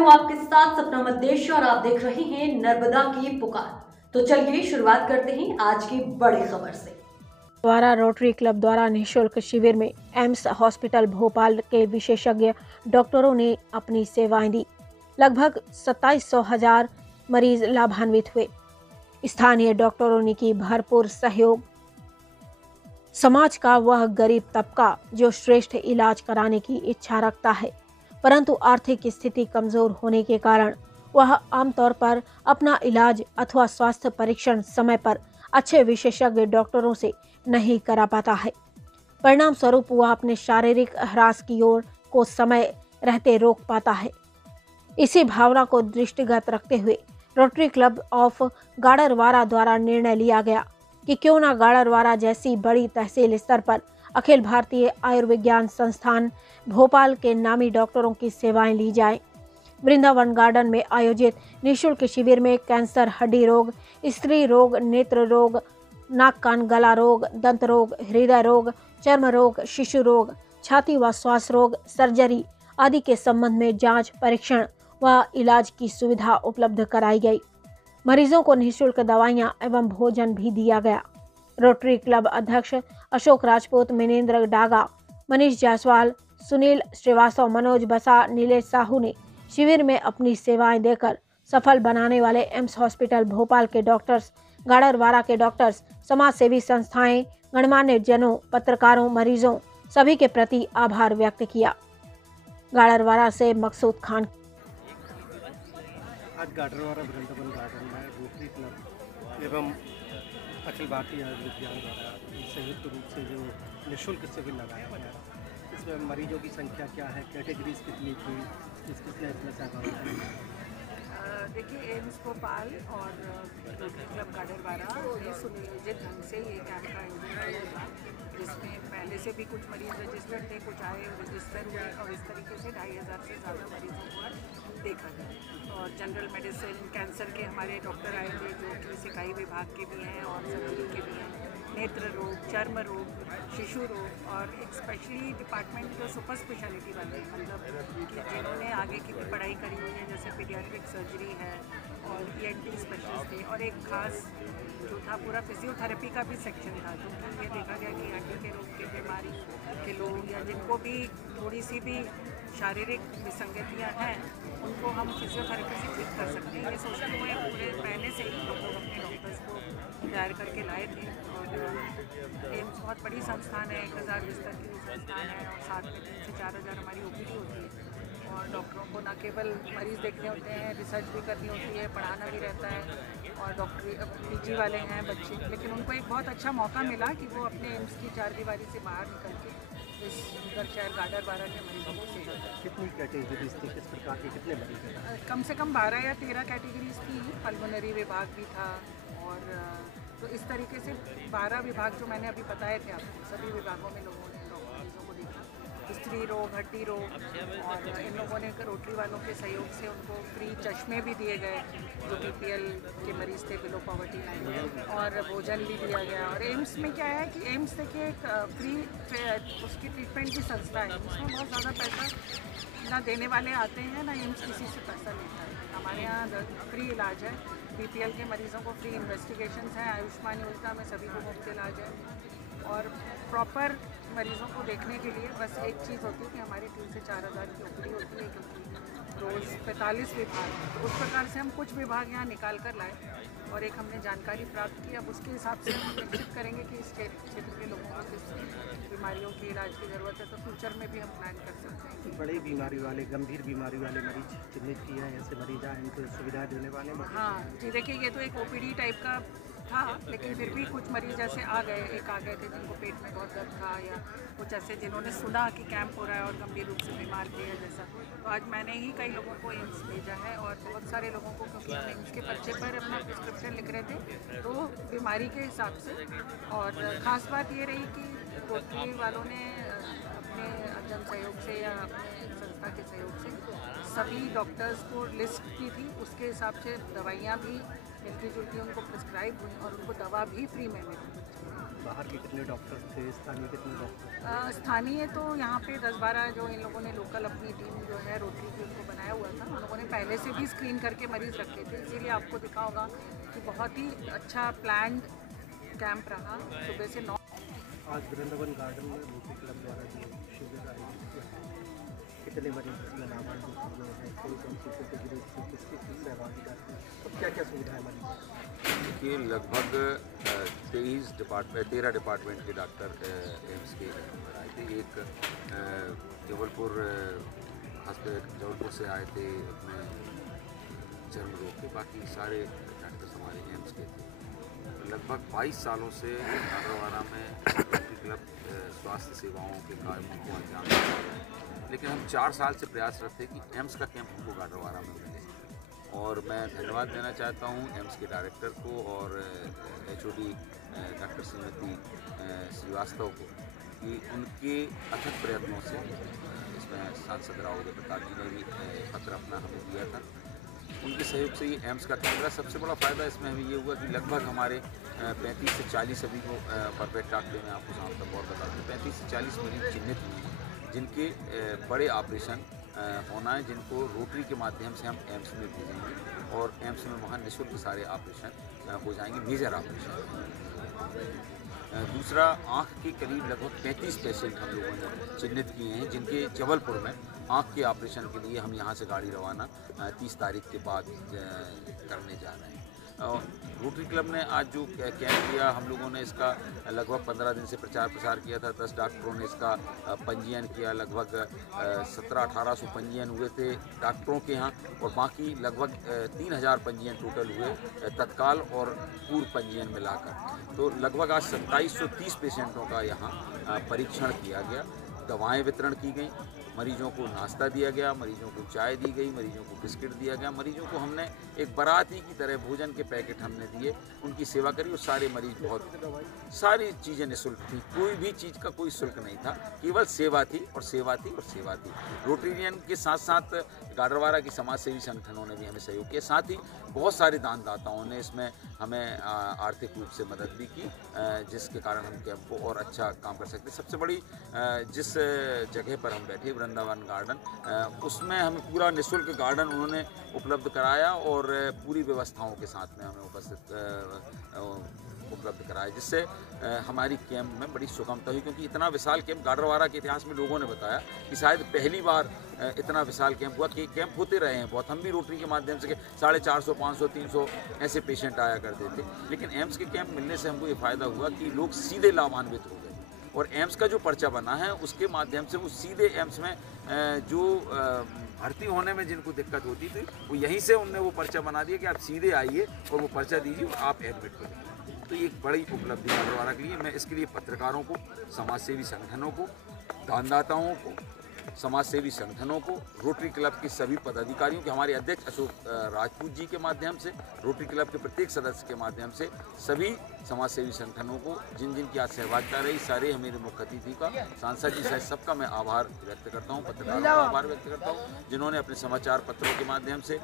हूँ आपके साथ सपना मद्देश और आप देख रहे हैं नर्मदा की पुकार। तो चलिए शुरुआत करते हैं आज की बड़ी खबर से। द्वारा रोटरी क्लब द्वारा निःशुल्क शिविर में एम्स हॉस्पिटल भोपाल के विशेषज्ञ डॉक्टरों ने अपनी सेवाएं दी। लगभग 2700 मरीज लाभान्वित हुए। स्थानीय डॉक्टरों ने की भरपूर सहयोग। समाज का वह गरीब तबका जो श्रेष्ठ इलाज कराने की इच्छा रखता है, परंतु आर्थिक स्थिति कमजोर होने के कारण वह आमतौर पर अपना इलाज अथवा स्वास्थ्य परीक्षण समय पर अच्छे विशेषज्ञ डॉक्टरों से नहीं करा पाता है। परिणाम स्वरूप वह अपने शारीरिक ह्रास की ओर को समय रहते रोक पाता है। इसी भावना को दृष्टिगत रखते हुए रोटरी क्लब ऑफ गाडरवारा द्वारा निर्णय लिया गया कि क्यों न गाडरवारा जैसी बड़ी तहसील स्तर पर अखिल भारतीय आयुर्विज्ञान संस्थान भोपाल के नामी डॉक्टरों की सेवाएं ली जाएं। वृंदावन गार्डन में आयोजित निःशुल्क शिविर में कैंसर, हड्डी रोग, स्त्री रोग, नेत्र रोग, नाक कान गला रोग, दंत रोग, हृदय रोग, चर्म रोग, शिशु रोग, छाती व श्वास रोग, सर्जरी आदि के संबंध में जांच, परीक्षण व इलाज की सुविधा उपलब्ध कराई गई। मरीजों को निःशुल्क दवाइयां एवं भोजन भी दिया गया। रोटरी क्लब अध्यक्ष अशोक राजपूत, मिनेंद्र डागा, मनीष जायसवाल, सुनील श्रीवास्तव, मनोज बसा, नीलेश साहू ने शिविर में अपनी सेवाएं देकर सफल बनाने वाले एम्स हॉस्पिटल भोपाल के डॉक्टर्स, गाडरवारा के डॉक्टर्स, समाज सेवी संस्थाएं, गणमान्य जनों, पत्रकारों, मरीजों सभी के प्रति आभार व्यक्त किया। गाडरवारा से मकसूद खान। आज गाडरवारा वृंदावन गार्डन में रोटरी क्लब एवं अखिल भारतीय आयुर्विज्ञान द्वारा संयुक्त रूप से जो निःशुल्क शिविर लगाया गया, इसमें मरीजों की संख्या क्या है, कैटेगरीज कितनी थी, कितने इसमें सहभागी थे? देखिए, एम्स भोपाल और रोटरी क्लब गाडरवारा ने सुनियोजित ढंग से ये कैंप का आयोजन किया था, जिसमें पहले से भी कुछ मरीज रजिस्टर्ड थे, कुछ आए रजिस्टर हुए और इस तरीके से 2500 से ज़्यादा मरीजों को देखा गया। और जनरल मेडिसिन, कैंसर के हमारे डॉक्टर आए थे जो कि सिकाई विभाग के भी हैं और सर्जरी के भी हैं, नेत्र रोग, चर्म रोग, शिशु रोग और एक स्पेशली डिपार्टमेंट जो सुपर स्पेशलिटी वाले, मतलब कि जिन्होंने आगे की भी पढ़ाई करी हुई है, जैसे पीडियाट्रिक सर्जरी है और ENT स्पेशलिस्ट थे। और एक खास जो था पूरा फिजियोथेरेपी का भी सेक्शन था, क्योंकि ये देखा गया कि हड्डी के रोग की बीमारी के लोग या जिनको भी थोड़ी सी भी शारीरिक विसंगतियाँ हैं, उनको हम फिजियोथेरेपी से ठीक कर सकते हैं। ये सोचते हुए पूरे पहले से ही हम लोग अपने डॉक्टर्स को तैयार करके लाए थे। और एम्स बहुत बड़ी संस्थान है, 1000 बिस्तर की संस्थान है और साथ में 3 से 4000 हमारी OPD होती है। और डॉक्टरों को न केवल मरीज़ देखने होते हैं, रिसर्च भी करनी होती है, पढ़ाना भी रहता है। और डॉक्टरी PG वाले हैं बच्चे, लेकिन उनको एक बहुत अच्छा मौका मिला कि वो अपने एम्स की चारदीवारी से बाहर निकल के इस सुंदर शहर गाडरवारा के मरीजों को सेवा करते। कितनी कैटेगरीज थी, किस प्रकार के कितने मरीज थे? कम से कम 12 या 13 कैटेगरीज थी। पल्मोनरी विभाग भी था और तो इस तरीके से 12 विभाग जो मैंने अभी बताए थे आपको, सभी विभागों में लोगों ने मरीजों को देखा। स्त्री रोग, हड्डी रोग, और इन लोगों ने रोटरी वालों के सहयोग से उनको फ्री चश्मे भी दिए गए जो BPL के मरीज़ थे, बिलो पॉवर्टी लाइन, और भोजन भी दिया गया। और एम्स में क्या है कि एम्स देखिए एक फ्री उसकी ट्रीटमेंट की संस्था है, उसमें बहुत ज़्यादा पैसा ना देने वाले आते हैं, ना एम्स किसी से पैसा लेता है। हमारे यहाँ फ्री इलाज है, BPL के मरीज़ों को फ्री इन्वेस्टिगेशंस हैं, आयुष्मान योजना में सभी को मुफ्त इलाज है। और प्रॉपर मरीज़ों को देखने के लिए बस एक चीज़ होती है कि हमारी 3 से 4000 की OPD होती है, क्योंकि रोज़ 45 विभाग, तो उस प्रकार से हम कुछ विभाग यहाँ निकाल कर लाए और एक हमने जानकारी प्राप्त की। अब उसके हिसाब से हम निश्चित करेंगे कि इस क्षेत्र के लोगों को किस बीमारियों की इलाज की ज़रूरत है, तो फ्यूचर में भी हम प्लान कर सकते हैं। बड़ी बीमारी वाले, गंभीर बीमारी वाले मरीज चिन्हित किए हैं, ऐसे मरीज हैं इनको सुविधा देने वाले? हाँ जी, देखिए ये तो एक OPD टाइप का था, लेकिन फिर भी कुछ मरीज ऐसे आ गए थे जिनको पेट में बहुत दर्द था, या कुछ ऐसे जिन्होंने सुना कि कैंप हो रहा है और गंभीर रूप से बीमार थे या जैसा। तो आज मैंने ही कई लोगों को एम्स भेजा है और बहुत सारे लोगों को, क्योंकि हम एम्स के पर्चे पर अपना प्रिस्क्रिप्शन लिख रहे थे तो बीमारी के हिसाब से। और ख़ास बात ये रही कि रोटरी वालों ने अपने जन सहयोग से या अपने संस्था के सहयोग से सभी डॉक्टर्स को लिस्ट की थी, उसके हिसाब से दवाइयाँ भी मिलती जुलती उनको प्रिस्क्राइब हुई और उनको दवा भी फ्री में मिली। बाहर के कितने डॉक्टर थे, स्थानीय कितने डॉक्टर? स्थानीय तो यहाँ पे 10-12 जो इन लोगों ने लोकल अपनी टीम जो है रोटरी क्लब को बनाया हुआ था, उन लोगों ने पहले से भी स्क्रीन करके मरीज़ रखे थे, इसीलिए आपको दिखा होगा कि बहुत ही अच्छा प्लान्ड कैंप रहा सुबह से 9। आज वृंदावन गार्डन में रोटरी क्लब द्वारा जो शिविर आयोजित किया है, कितने मरीज इसमें लाभान्वित हुए हैं, कौन सी कैटेगरी से किसकी सहभागिता थी, और क्या क्या सुविधाएं मिली? देखिए, लगभग 13 डिपार्टमेंट के डॉक्टर एम्स के आए थे। एक जबलपुर से आए थे अपने चर्म रोग के, बाकी सारे डॉक्टर्स हमारे एम्स के थे। लगभग 22 सालों से गाडरवारा में रोटरी क्लब स्वास्थ्य सेवाओं के कार्यों को अंजाम दे रहा है, लेकिन हम 4 साल से प्रयासरत थे कि एम्स का कैंप हमको गाडरवारा में मिले। और मैं धन्यवाद देना चाहता हूं एम्स के डायरेक्टर को और HOD डॉक्टर श्रीमती श्रीवास्तव को कि उनके अथक प्रयत्नों से, इसमें सांसद राव उदय प्रताप जी ने भी पत्र अपना हमें दिया था, उनके सहयोग से ये एम्स का कैंप। सबसे बड़ा फ़ायदा इसमें हमें ये हुआ कि लगभग हमारे 35 से 40 अभी को परफेक्ट आंकड़े में आपको शाम तक और बता दूँ, 35 से 40 मरीज चिन्हित हुए हैं जिनके बड़े ऑपरेशन होना है, जिनको रोटरी के माध्यम से हम एम्स में भेजेंगे और एम्स में वहाँ निःशुल्क सारे ऑपरेशन हो जाएंगे, मेजर ऑपरेशन। दूसरा, आँख के करीब लगभग 35 पेशेंट हम लोगों ने चिन्हित किए हैं जिनके जबलपुर में आँख के ऑपरेशन के लिए हम यहाँ से गाड़ी रवाना 30 तारीख के बाद करने जा रहे हैं। और रोटरी क्लब ने आज जो कैंप किया, हम लोगों ने इसका लगभग 15 दिन से प्रचार प्रसार किया था। 10 डॉक्टरों ने इसका पंजीयन किया, लगभग 1700-1800 पंजीयन हुए थे डॉक्टरों के यहाँ, और बाकी लगभग 3000 पंजीयन टोटल हुए तत्काल और पूर्व पंजीयन मिलाकर। तो लगभग आज 2730 पेशेंटों का यहाँ परीक्षण किया गया, दवाएँ वितरण की गई, मरीजों को नाश्ता दिया गया, मरीजों को चाय दी गई, मरीजों को बिस्किट दिया गया, मरीजों को हमने एक बाराती की तरह भोजन के पैकेट हमने दिए, उनकी सेवा करी। और सारे मरीज बहुत, सारी चीज़ें निःशुल्क थी, कोई भी चीज़ का कोई शुल्क नहीं था, केवल सेवा थी और सेवा थी और सेवा थी। रोटेरियन के साथ साथ गाडरवारा के समाज सेवी संगठनों ने भी हमें सहयोग किया, साथ ही बहुत सारे दानदाताओं ने इसमें हमें आर्थिक रूप से मदद भी की, जिसके कारण हम कैंप को और अच्छा काम कर सकते। सबसे बड़ी जिस जगह पर हम बैठे वृंदावन गार्डन, उसमें हमें पूरा निःशुल्क गार्डन उन्होंने उपलब्ध कराया और पूरी व्यवस्थाओं के साथ में हमें उपलब्ध कराया, जिससे हमारी कैंप में बड़ी सुगमता हुई। क्योंकि इतना विशाल कैंप गाडरवारा के इतिहास में लोगों ने बताया कि शायद पहली बार इतना विशाल कैंप हुआ। कि कैंप होते रहे हैं बहुत, हम भी रोटरी के माध्यम से 450, 500, 300 ऐसे पेशेंट आया करते थे, लेकिन एम्स के कैंप मिलने से हमको ये फ़ायदा हुआ कि लोग सीधे लाभान्वित हो गए। और एम्स का जो पर्चा बना है उसके माध्यम से वो सीधे एम्स में जो भर्ती होने में जिनको दिक्कत होती थी, वो यहीं से उनने वो पर्चा बना दिया कि आप सीधे आइए और वो पर्चा दीजिए और आप एडमिट करें। तो ये एक बड़ी उपलब्धि गाडरवारा के लिए। मैं इसके लिए पत्रकारों को, समाजसेवी संगठनों को, दानदाताओं को, समाजसेवी संगठनों को, रोटरी क्लब के सभी पदाधिकारियों के, हमारे अध्यक्ष अशोक राजपूत जी के माध्यम से, रोटरी क्लब के प्रत्येक सदस्य के माध्यम से, सभी समाजसेवी संगठनों को जिन जिन की आज सहभागिता रही, सारे मेरे मुख्य अतिथि का, सांसद जी सहित सबका मैं आभार व्यक्त करता हूँ, पत्रकारों का आभार व्यक्त करता हूँ जिन्होंने अपने समाचार पत्रों के माध्यम से